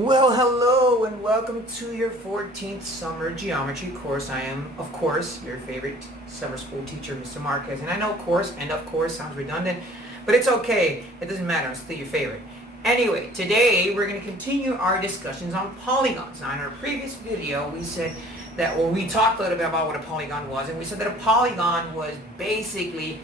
Well, hello and welcome to your 14th summer geometry course. I am, of course, your favorite summer school teacher, Mr. Marquez. And I know course and of course sounds redundant, but it's okay. It doesn't matter. I'm still your favorite. Anyway, today we're going to continue our discussions on polygons. Now, in our previous video, we said that, well, we talked a little bit about what a polygon was, and we said that a polygon was basically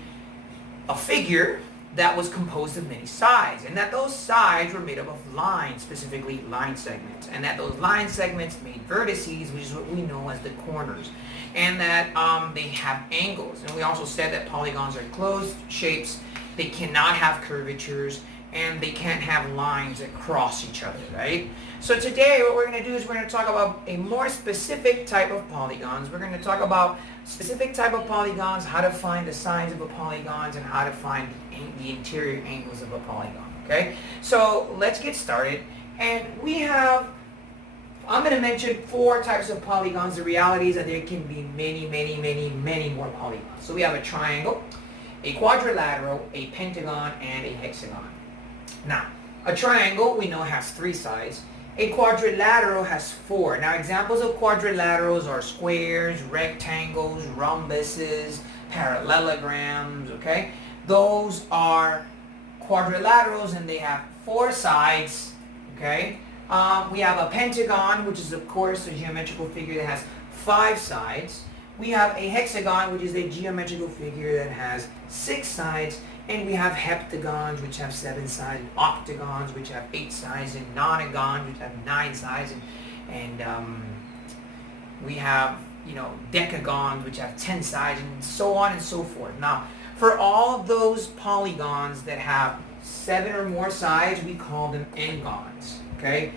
a figure that was composed of many sides, and that those sides were made up of lines, specifically line segments, and that those line segments made vertices, which is what we know as the corners, and that they have angles. And we also said that polygons are closed shapes, they cannot have curvatures, and they can't have lines that cross each other, right? So today what we're going to do is we're going to talk about a more specific type of polygons. We're going to talk about specific type of polygons, how to find the sides of a polygons, and how to find the interior angles of a polygon, okay? So let's get started. And I'm going to mention 4 types of polygons. The reality is that there can be many more polygons. So we have a triangle, a quadrilateral, a pentagon, and a hexagon. Now, a triangle we know has 3 sides. A quadrilateral has 4. Now, examples of quadrilaterals are squares, rectangles, rhombuses, parallelograms, okay? Those are quadrilaterals and they have 4 sides, okay? We have a pentagon, which is, of course, a geometrical figure that has 5 sides. We have a hexagon, which is a geometrical figure that has 6 sides. And we have heptagons, which have 7 sides, and octagons, which have 8 sides, and nonagons, which have 9 sides, and we have, decagons, which have 10 sides, and so on and so forth. Now, for all of those polygons that have 7 or more sides, we call them n-gons, okay?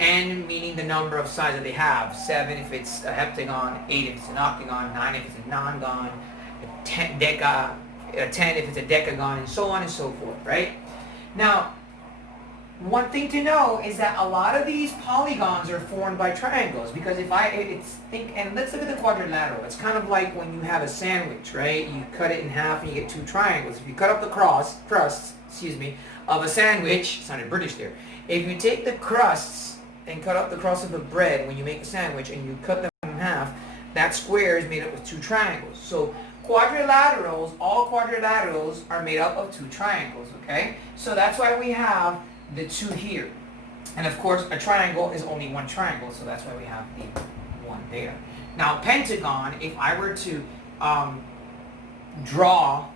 N meaning the number of sides that they have. 7 if it's a heptagon, 8 if it's an octagon, 9 if it's a nonagon, 10 if it's a decagon, and so on and so forth, right? Now, one thing to know is that a lot of these polygons are formed by triangles, because and let's look at the quadrilateral. It's kind of like when you have a sandwich, right? You cut it in half and you get 2 triangles. If you cut up the crusts of a sandwich, sounded British there. If you take the crusts and cut up the crust of the bread when you make a sandwich and you cut them in half, that square is made up of 2 triangles. So all quadrilaterals are made up of 2 triangles, okay? So that's why we have the 2 here. And of course, a triangle is only 1 triangle, so that's why we have the 1 there. Now, pentagon, if I were to draw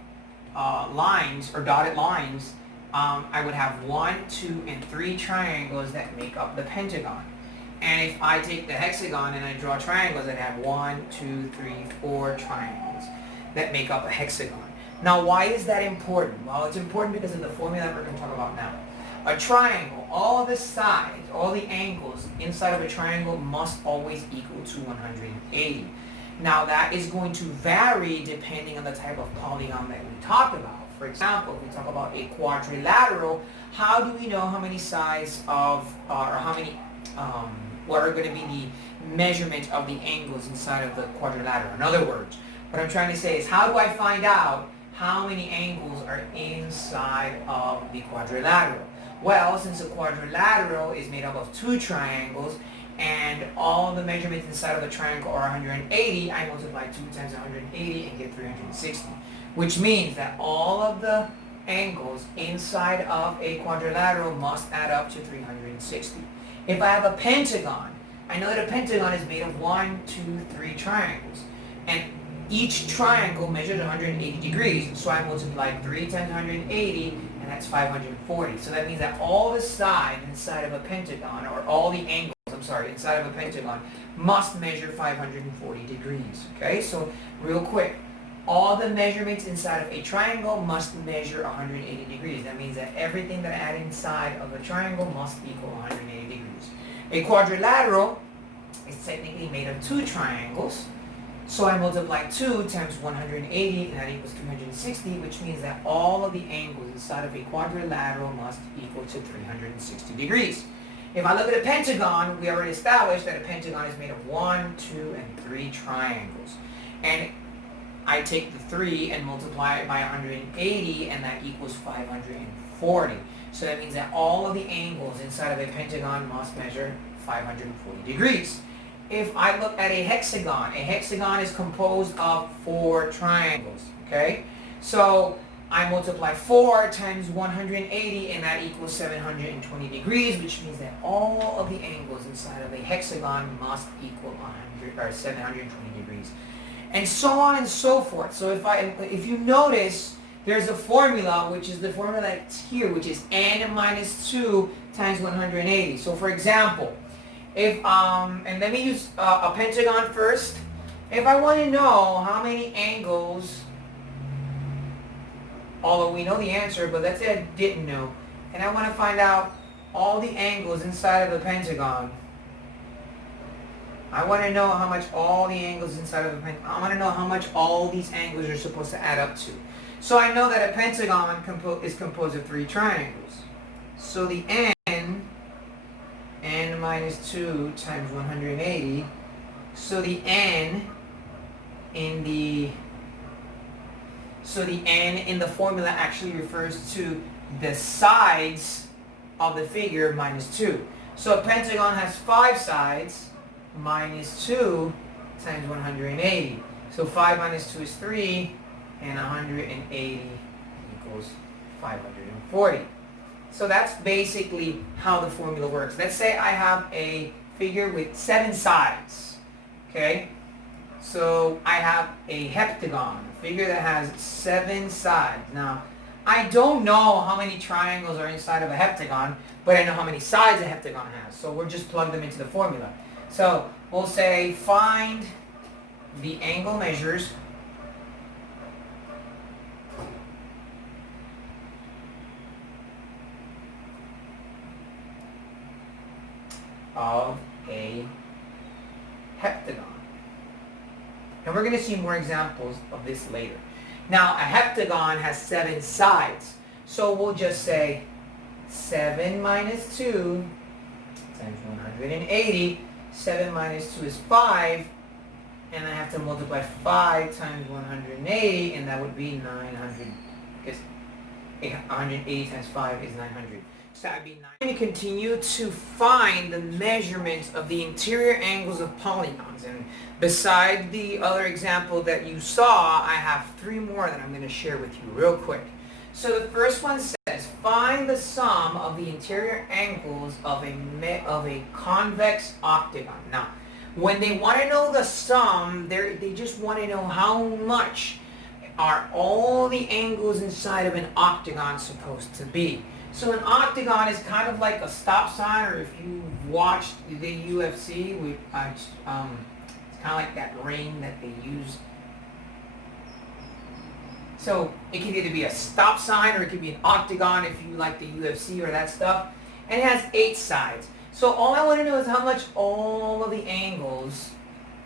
lines or dotted lines, I would have 1, 2, and 3 triangles that make up the pentagon. And if I take the hexagon and I draw triangles, I'd have 1, 2, 3, 4 triangles that make up a hexagon. Now, why is that important? Well, it's important because of the formula that we're going to talk about now. A triangle, all the sides, all the angles inside of a triangle must always equal to 180. Now, that is going to vary depending on the type of polygon that we talk about. For example, if we talk about a quadrilateral, how do we know how many sides of, what are going to be the measurement of the angles inside of the quadrilateral? In other words, what I'm trying to say is, how do I find out how many angles are inside of the quadrilateral? Well, since a quadrilateral is made up of 2 triangles, and all the measurements inside of the triangle are 180, I multiply 2 times 180 and get 360. Which means that all of the angles inside of a quadrilateral must add up to 360. If I have a pentagon, I know that a pentagon is made of 1, 2, 3 triangles. And each triangle measures 180 degrees, so I multiply 3 times 180, and that's 540. So that means that all the sides inside of a pentagon, or all the angles, inside of a pentagon, must measure 540 degrees. Okay, so real quick, all the measurements inside of a triangle must measure 180 degrees. That means that everything that I add inside of a triangle must equal 180 degrees. A quadrilateral is technically made of 2 triangles. So I multiply 2 times 180, and that equals 360, which means that all of the angles inside of a quadrilateral must equal to 360 degrees. If I look at a pentagon, we already established that a pentagon is made of 1, 2, and 3 triangles. And I take the 3 and multiply it by 180, and that equals 540. 540. So that means that all of the angles inside of a pentagon must measure 540 degrees. If I look at a hexagon is composed of 4 triangles, okay? So I multiply 4 times 180 and that equals 720 degrees, which means that all of the angles inside of a hexagon must equal 720 degrees. And so on and so forth. So if you notice, there's a formula, which is the formula that's here, which is n minus 2 times 180. So for example, if and let me use a pentagon first. If I want to know how many angles, although we know the answer, but let's say I didn't know, and I want to find out all the angles inside of the pentagon. I want to know how much all the angles inside of the pentagon, I want to know how much all these angles are supposed to add up to. So I know that a pentagon is composed of 3 triangles. So the n minus 2 times 180, so the n in the formula actually refers to the sides of the figure minus 2. So a pentagon has 5 sides, minus 2 times 180. So 5 minus 2 is 3, and 180 equals 540. So that's basically how the formula works. Let's say I have a figure with 7 sides, okay? So I have a heptagon, a figure that has 7 sides. Now, I don't know how many triangles are inside of a heptagon, but I know how many sides a heptagon has. So we'll just plug them into the formula. So we'll say find the angle measures of a heptagon. And we're going to see more examples of this later. Now, a heptagon has 7 sides. So we'll just say 7 minus 2 times 180. 7 minus 2 is 5. And I have to multiply 5 times 180, and that would be 900. Because 180 times 5 is 900. So that would be 9. I'm going to continue to find the measurements of the interior angles of polygons. And beside the other example that you saw, I have 3 more that I'm going to share with you real quick. So the first one says, find the sum of the interior angles of a convex octagon. Now, when they want to know the sum, they just want to know how much are all the angles inside of an octagon supposed to be. So an octagon is kind of like a stop sign, or if you watched the UFC, it's kind of like that ring that they use. So it can either be a stop sign or it could be an octagon if you like the UFC or that stuff. And it has 8 sides. So all I want to know is how much all of the angles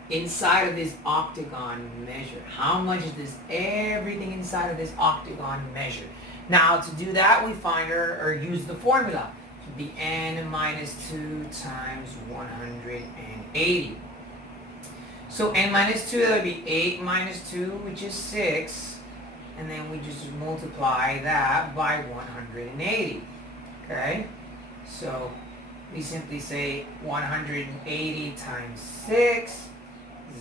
inside of this octagon measure. How much does everything inside of this octagon measure? Now to do that, we find or use the formula. It would be n minus 2 times 180. So n minus 2, that would be 8 minus 2, which is 6. And then we just multiply that by 180. Okay? So we simply say 180 times 6,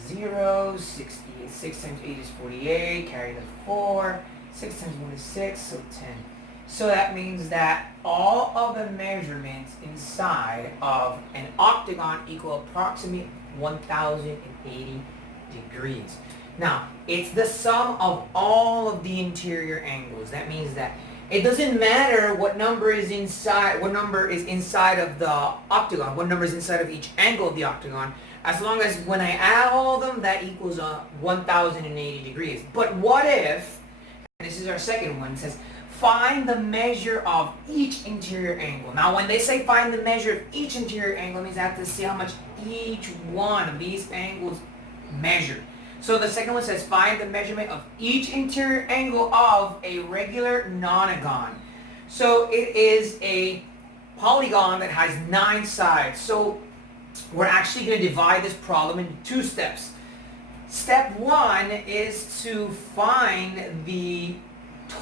0, 60. 6 times 8 is 48, carry the 4. 6 times 1 is 6, so 10. So that means that all of the measurements inside of an octagon equal approximately 1080 degrees. Now, it's the sum of all of the interior angles. That means that it doesn't matter what number is inside of the octagon, what number is inside of each angle of the octagon, as long as when I add all of them, that equals 1080 degrees. But what if, and this is our second one, it says, find the measure of each interior angle. Now, when they say find the measure of each interior angle, it means I have to see how much each one of these angles measure. So the second one says find the measurement of each interior angle of a regular nonagon. So it is a polygon that has 9 sides. So we're actually going to divide this problem into 2 steps. Step 1 is to find the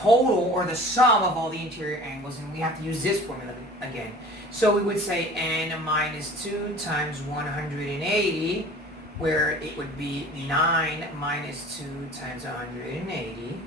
total, or the sum of all the interior angles, and we have to use this formula again. So we would say n minus 2 times 180, where it would be 9 minus 2 times 180,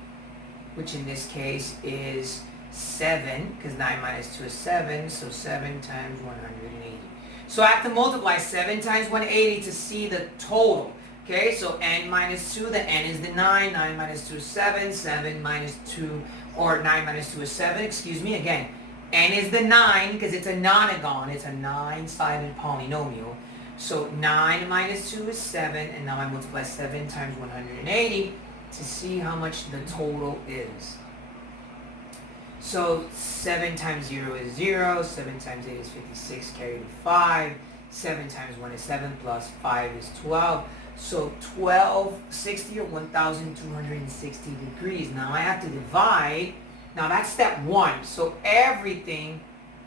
which in this case is 7, because 9 minus 2 is 7, so 7 times 180. So I have to multiply 7 times 180 to see the total. Okay, so n minus 2, the n is the 9, 9 minus 2 is 7, 7 minus 2, or 9 minus 2 is 7, excuse me, again, n is the 9, because it's a nonagon, it's a 9-sided polynomial. So 9 minus 2 is 7, and now I multiply 7 times 180 to see how much the total is. So 7 times 0 is 0, 7 times 8 is 56, carry the 5, 7 times 1 is 7, plus 5 is 12. So 1260, or 1,260 degrees. Now I have to divide. Now that's step 1. So everything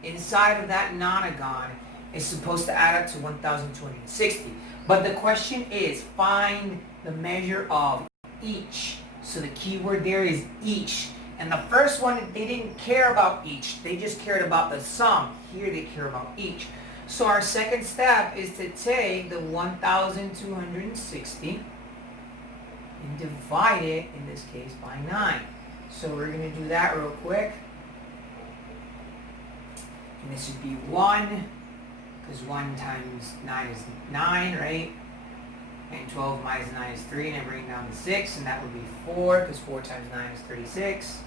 inside of that nonagon is supposed to add up to 1,260. But the question is, find the measure of each. So the key word there is each. And the first one, they didn't care about each. They just cared about the sum. Here they care about each. So our second step is to take the 1,260 and divide it, in this case, by 9. So we're going to do that real quick. And this would be 1, because 1 times 9 is 9, right? And 12 minus 9 is 3, and I bring it down to 6, and that would be 4, because 4 times 9 is 36.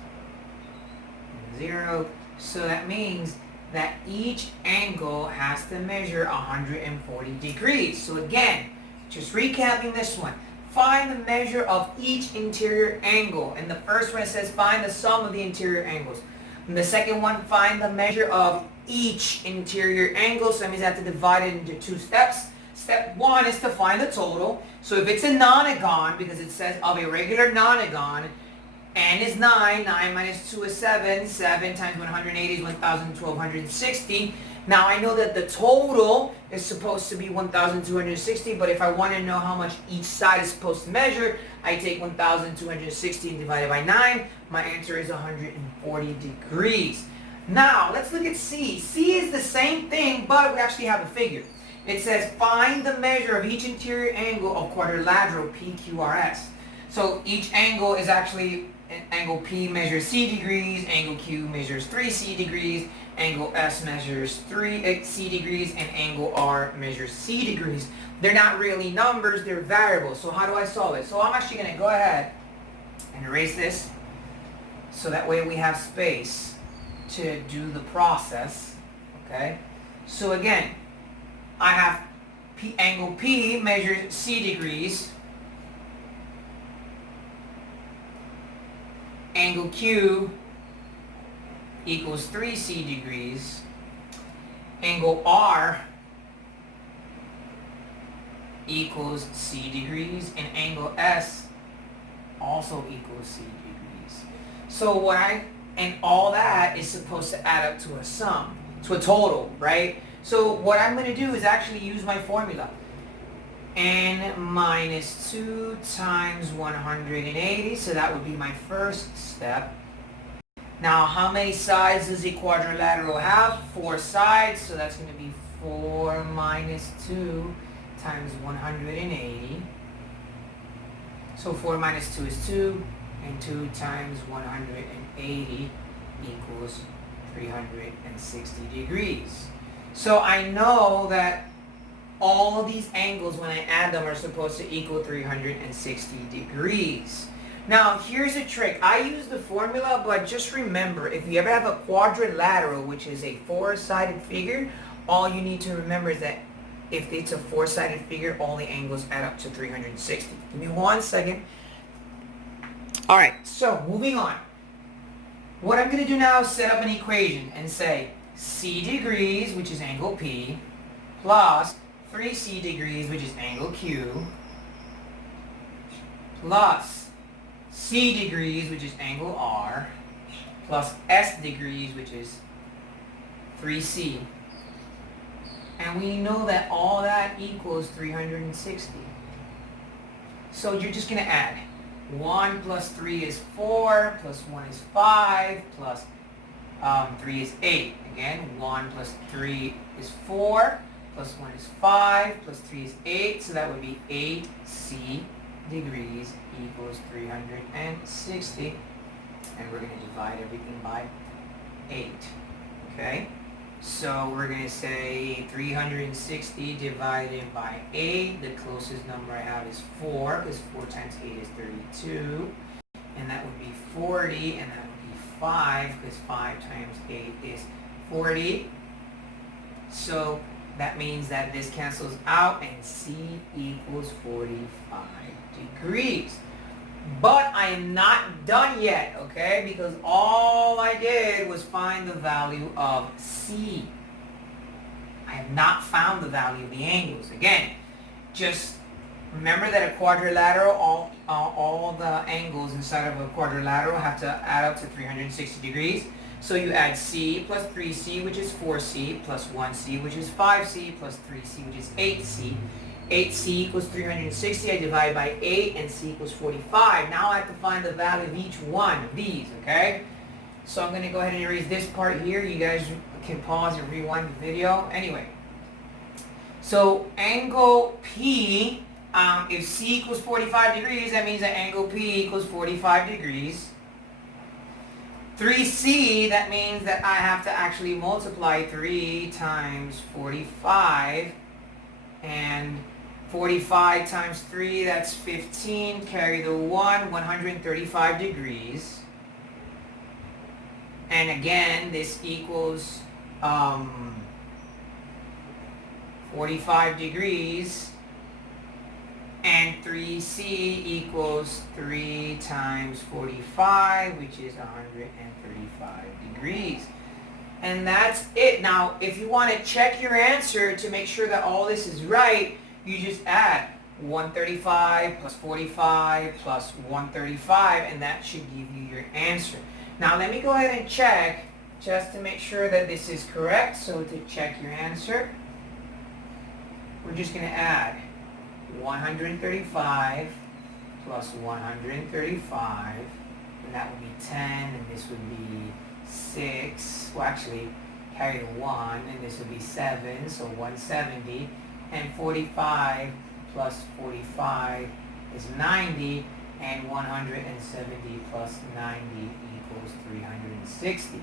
And 0. So that means that each angle has to measure 140 degrees. So again, just recapping this one. Find the measure of each interior angle. And the first one, it says find the sum of the interior angles. And the second one, find the measure of each interior angle. So that means I have to divide it into 2 steps. Step 1 is to find the total. So if it's a nonagon, because it says of a regular nonagon, n is 9, 9 minus 2 is 7, 7 times 180 is 1,260. Now I know that the total is supposed to be 1,260, but if I want to know how much each side is supposed to measure, I take 1,260 and divide it by 9. My answer is 140 degrees. Now let's look at C. C is the same thing, but we actually have a figure. It says find the measure of each interior angle of quadrilateral Pqrs. So each angle is actually, angle P measures C degrees, angle Q measures 3C degrees, angle S measures 3C degrees, and angle R measures C degrees. They're not really numbers, they're variables. So how do I solve it? So I'm actually going to go ahead and erase this, so that way we have space to do the process. Okay? So again, I have angle P measures C degrees, angle Q equals 3C degrees, angle R equals C degrees, and angle S also equals C degrees. So and all that is supposed to add up to a sum, to a total, right? So what I'm going to do is actually use my formula. N minus 2 times 180, so that would be my first step. Now, how many sides does a quadrilateral have? 4 sides, so that's going to be 4 minus 2 times 180. So 4 minus 2 is 2, and 2 times 180 equals 360 degrees. So I know that all of these angles, when I add them, are supposed to equal 360 degrees. Now, here's a trick. I use the formula, but just remember, if you ever have a quadrilateral, which is a 4-sided figure, all you need to remember is that if it's a 4-sided figure, all the angles add up to 360. Give me 1 second. All right, so moving on. What I'm going to do now is set up an equation and say C degrees, which is angle P, plus 3C degrees, which is angle Q, plus C degrees, which is angle R, plus S degrees, which is 3C. And we know that all that equals 360. So you're just going to add. 1 plus 3 is 4, plus 1 is 5, plus 3 is 8. Again, 1 plus 3 is 4, plus 1 is 5, plus 3 is 8. So that would be 8c degrees equals 360. And we're going to divide everything by 8. Okay? So we're going to say 360 divided by 8. The closest number I have is 4, because 4 times 8 is 32. And that would be 40, and that would be 5, because 5 times 8 is 40. So that means that this cancels out, and C equals 45 degrees. But I am not done yet, okay? Because all I did was find the value of C. I have not found the value of the angles. Again, just remember that a quadrilateral, all the angles inside of a quadrilateral have to add up to 360 degrees. So you add C plus 3C, which is 4C, plus 1C, which is 5C, plus 3C, which is 8C. 8C equals 360, I divide by 8, and C equals 45. Now I have to find the value of each one of these, okay? So I'm going to go ahead and erase this part here. You guys can pause and rewind the video. Anyway, so angle P, if C equals 45 degrees, that means that angle P equals 45 degrees. 3C, that means that I have to actually multiply 3 times 45, and 45 times 3, that's 15, carry the 1, 135 degrees. And again, this equals 45 degrees. And 3C equals 3 times 45, which is 135 degrees. And that's it. Now, if you want to check your answer to make sure that all this is right, you just add 135 plus 45 plus 135, and that should give you your answer. Now, let me go ahead and check just to make sure that this is correct. So to check your answer, we're just going to add 135 plus 135, and that would be 10, and this would be 6. Well, actually, carry the 1, and this would be 7, so 170. And 45 plus 45 is 90, and 170 plus 90 equals 360.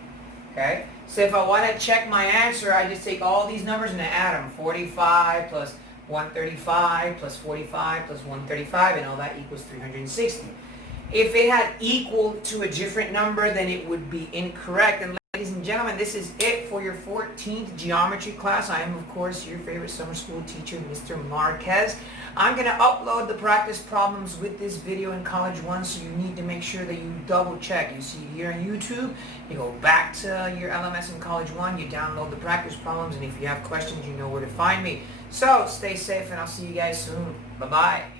Okay? So if I want to check my answer, I just take all these numbers and I add them. 45 plus 135 plus 45 plus 135, and all that equals 360. If it had equal to a different number, then it would be incorrect. And ladies and gentlemen, this is it for your 14th geometry class. I am, of course, your favorite summer school teacher, Mr. Marquez. I'm going to upload the practice problems with this video in College 1, so you need to make sure that you double check. You see here on YouTube, you go back to your LMS in College 1, you download the practice problems, and if you have questions, you know where to find me. So stay safe, and I'll see you guys soon. Bye-bye.